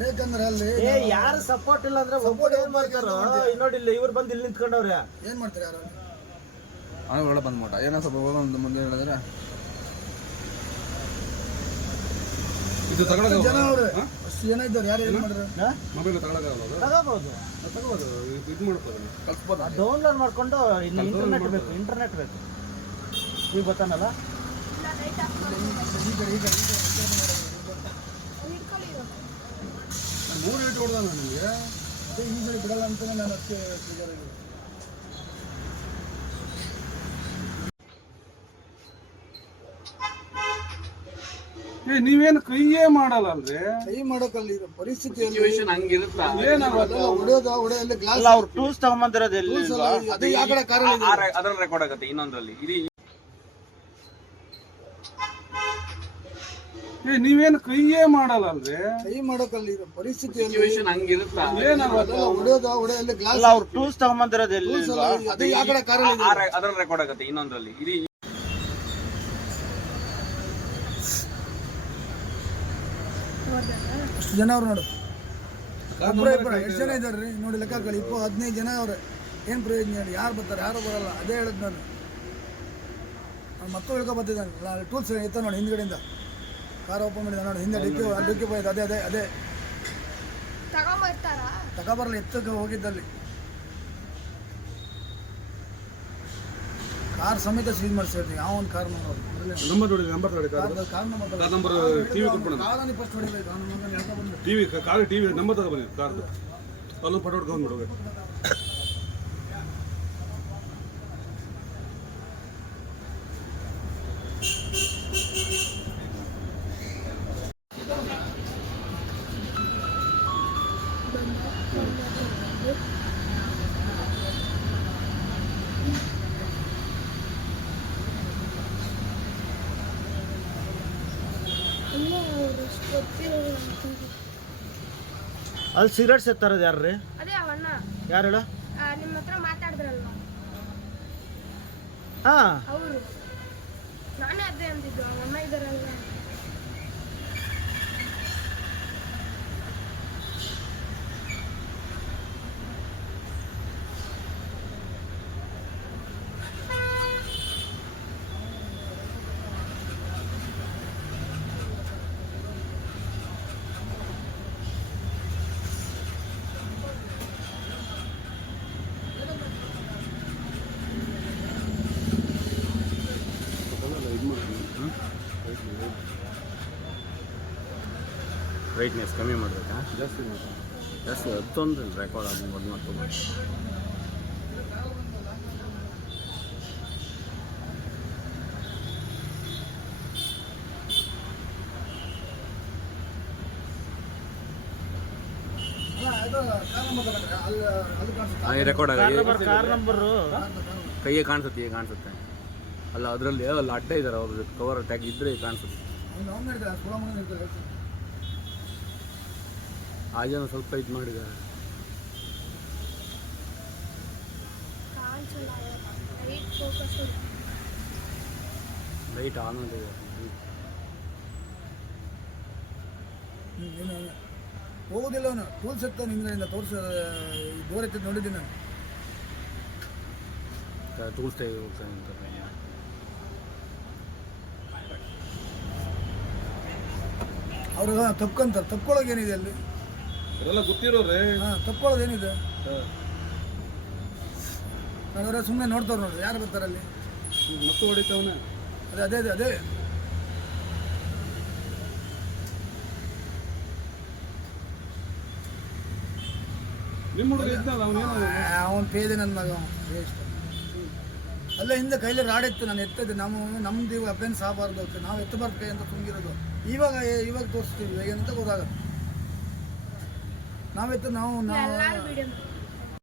ಬೇಕಂದ್ರೆ ಅಲ್ಲಿ ಏ ಯಾರು ಸಪೋರ್ಟ್ ಇಲ್ಲ ಅಂದ್ರೆ ಒಬ್ಬರು ಏನ್ ಮಾಡ್ತಾರೋ ಇಲ್ಲಿ ನೋಡಿ ಇಲ್ಲಿ ಇವ್ರು ಬಂದು ಇಲ್ಲಿ ನಿಂತ್ಕೊಂಡವ್ರೆ ಏನ್ ಮಾಡ್ತಾರೆ ಯಾರು ಅವನು ಒಳ್ಳೆ ಬಂದ್ಬಿಟ್ಟ ಏನೋ ಸ್ವಲ್ಪ ಒಂದು ಮುಂದೆ ಹೇಳಿದ್ರೆ ಇದು ತಗೊಳಕ ಜನ ಅವ್ರೆ ಅಷ್ಟು ಜನ ಇದ್ದಾರೆ ಯಾರು ಏನ್ ಮೊಬೈಲ್? ತಗೋಬಹುದು ಇದು- ಇದು ಮಾಡ್ಬೋದು ಕಲ್ಸ್ಬೋದು ಡೌನ್ಲೋಡ್ ಮಾಡ್ಕೊಂಡು ಇನ್ನು ಇಂಟರ್ನೆಟ್ ಬೇಕು ಇಂಟರ್ನೆಟ್ ಬೇಕು ಈಗ ಗೊತ್ತಾನಲ್ಲ ಮೂರು ಏಟು ಹೊಡೆದ ನಿಮಗೆ. ಅದೇ ಈ ಸರಿ ಬಿಡಲ್ಲ ಅಂತ ನಾನು ಅದಕ್ಕೆ ಬೇಜಾರಾಗಿದೆ ಏ ನೀವೇನು ಕೈಯೇ ಮಾಡಲ್ಲ ಅಲ್ರಿ ಕೈ ಮಾಡೋಕಲ್ಲಿ ಈಗ ಪರಿಸ್ಥಿತಿ ಹಂಗಿರುತ್ತಾ? ಏನಾಗುತ್ತೆ ಹೊಡೆಯೋದು ಹೊಡೆಯಲ್ಲಿ ಗ್ಲಾಸ್ ಅಲ್ಲ ಅವ್ರು ಟೂಲ್ಸ್ ತಗೊಂಬಂದಿರೋದು ಎಲ್ಲಿ? ಅದೇ ಯಾವ ಕಡೆ ಕಾರಲ್ಲಿ ಅದ್ರಲ್ಲಿ ರೆಕಾರ್ಡ್ ಆಗತ್ತೆ ಇನ್ನೊಂದ್ರಲ್ಲಿ. ಇದು ಏ ನೀವೇನು ಕೈಯೇ ಮಾಡಲ್ಲ ಅಲ್ರಿ ಕೈ ಮಾಡೋಕಲ್ಲಿ ಇರೋ ಪರಿಸ್ಥಿತಿಯಲ್ಲಿ ಹಂಗಿರುತ್ತಾ? ಏನಾಗುತ್ತೆ ಹೊಡೆಯೋದು ಹೊಡೆಯಲ್ಲಿ ಗ್ಲಾಸ್ ಅಲ್ಲ ಅವ್ರು ಟೂಲ್ಸ್ ತಗೊಂಬಂದಿರೋದು ಎಲ್ಲಿ ಇಲ್ವಾ? ಅದೇ ಯಾವ ಕಡೆ ಕಾರಲ್ಲಿ ಅದ್ರಲ್ಲಿ ರೆಕಾರ್ಡ್ ಆಗುತ್ತೆ ಇನ್ನೊಂದ್ರಲ್ಲಿ. ಇದು ಅಷ್ಟು ಜನ ಅವ್ರು ನೋಡು. ಒಬ್ಬರೇ ಇಬ್ಬರ ಎಷ್ಟು ಜನ ಇದ್ದಾರೆ ರೀ ನೋಡಿ ಲೆಕ್ಕ ಹಾಕೊಳ್ಳಿ ಇಪ್ಪ ಹದಿನೈದು ಜನ ಅವ್ರೆ. ಏನು ಪ್ರಯೋಜನ ಹೇಳಿ? ಯಾರು ಬರ್ತಾರೆ ಯಾರು ಬರಲ್ಲ? ಅದೇ ಹೇಳಿದ್ ನಾನು. ನನ್ನ ಮಕ್ಕಳು ಹೇಳ್ಕೊ ಬರ್ತಿದ್ದಾನೆ. ಟೂಲ್ಸ್ ಎತ್ತ ನೋಡಿ ಹಿಂದ್ಗಡೆಯಿಂದ. ಕಾರ್ ಓಪನ್ ಮಾಡಿದ ನೋಡಿ ಹಿಂದೆ ಡಿಕ್ಕಿ ಡಿಕ್ಕಿ ಹೋಯ್ತು ಅದೇ ಅದೇ ಅದೇ ತಗೊಂಬರ್ತಾರಾ ತಗೊಬರಲ್ಲ ಎತ್ತಕ್ಕೆ ಹೋಗಿದ್ದಲ್ಲಿ ಕಾರ್ ಸಮೇತ ಸೀಸ್ ಮಾಡಿಸಿರ್ತೀವಿ ಯಾವ ಒಂದು ಕಾರ್ ನೋಡಿ ನಂಬರ್ ನೋಡಿ ನಂಬರ್ ನೋಡಿ car car car number car number TV ಕೊಟ್ಬಿಡೋಣ colony first ಹೊಡಿಬೇಕು ಅವ್ನು ಮಗನ ಹೇಳ್ಕೊ ಬಂದು ಟಿವಿ ಕಾರ್ ಟಿವಿ ನಂಬರ್ ತಗೊಬನ್ನಿ ಕಾರ್ದು ಅಲ್ಲೂ ಫೋಟೋ ಹೊಡ್ಕೊಂಡು ಬಿಡ್ಬೇಕು ಅಲ್ಲಿ ಸಿಗರೇಟ್ಸ್ ಎತ್ತಾರದು ಯಾರ್ರಿ? ಅದೇ ಅವಣ್ಣ ಯಾರು ಹೇಳ? ಆ, ನಿಮ್ಮ ಹತ್ರ ಮಾತಾಡಿದ್ರಲ್ಲ. ಹಾ. ಅವರು. ನಾನೇ ಅದೇ ಅಂತಿದ್ದು ಅವಣ್ಣ ಇದ್ದಾರಲ್ವ ಬ್ರೈಟ್ನೆಸ್ ಕಮ್ಮಿ ಮಾಡಬೇಕಾ? ಜಾಸ್ತಿ ಜಾಸ್ತಿ ಹತ್ತೊಂದು ರೆಕಾರ್ಡ್ ಆಗಿ ಮೊದಲು ಅಲ್ಲ, ಅದು ಕಾರ್ ನಂಬರ್ ತಗೊಂಡ್ರೆ ಅಲ್ಲಿ ಅಲ್ಲಿ ರೆಕಾರ್ಡ್ ಕಾರ್ ನಂಬರು ಕೈಯೇ ಕಾಣಿಸುತ್ತೆ ಈಗ ಕಾಣಿಸುತ್ತೆ. ಅಲ್ಲ ಅದರಲ್ಲಿ ಅಲ್ಲಿ ಅಡ್ಡ ಇದ್ದಾರೆ ಅವ್ರ ಕವರ್ ಟ್ಯಾಗ್ ಇದ್ರೆ ಕಾಣಿಸುತ್ತೆ. ಆ ಜನ ಸ್ವಲ್ಪ ಇದು ಮಾಡಿದ್ದಾರೆ ಲೈಟ್ ಆನ್ ಇದೆ ಹೋಗೋದಿಲ್ಲ ಅವನು. ಟೂಲ್ಸ್ ಎತ್ತ ನಿಮ್ಮಿಂದ ತೋರಿಸ ದೂರ ಎತ್ತಿದ್ದು ನೋಡಿದ್ದೀನಿ ನಾನು. ಟೂಲ್ಸ್ ಹೋಗ್ತಾನೆ ಅಂತ ಅವ್ರು ತಪ್ಕೊಂತಾರೆ. ತಪ್ಕೊಳ್ಳೋಕೆ ಏನಿದೆ ಅಲ್ಲಿ? ಅದೆಲ್ಲ ಗೊತ್ತಿರೋರೇ? ಹಾಂ ತಪ್ಕೊಳ್ಳೋದು ಏನಿದೆ ಅವರ ಸುಮ್ಮನೆ ನೋಡ್ತಾರೆ ನೋಡ್ರಿ ಯಾರು ಬರ್ತಾರೆ ಅಲ್ಲಿ? ಮತ್ತೆ ಹೊಡಿತಾವನೆ ಅದೇ ಅದೇ ಅದೇ ಅದೇ. ನಿಮ್ಮ ಹುಡುಗ ಇದ್ನಲ್ಲ ಅವನೇನು ಅವನು ಪೇದೆ ನನ್ನ ಮಗ ವೇಸ್ಟ್ ಅಲ್ಲ ಹಿಂದೆ ಕೈಲಿ ರಾಡ್ ಎತ್ತು ನಾನು ಎತ್ತಿದ್ದೆ. ನಮ್ಮ ನಮ್ದು ಸಾಬಾರ್ದು ಅಂತ ನಾವು ಎತ್ತಬಾರ್ದು ಕೈ ಅಂತ ತುಂಬಿರೋದು. ಇವಾಗ ಇವಾಗ ತೋರಿಸ್ತೀವಿ ಏನಂತ ಗೊತ್ತಾಗತ್ತೆ ನಾವೆತ್ತು ನಾವು ನಾವು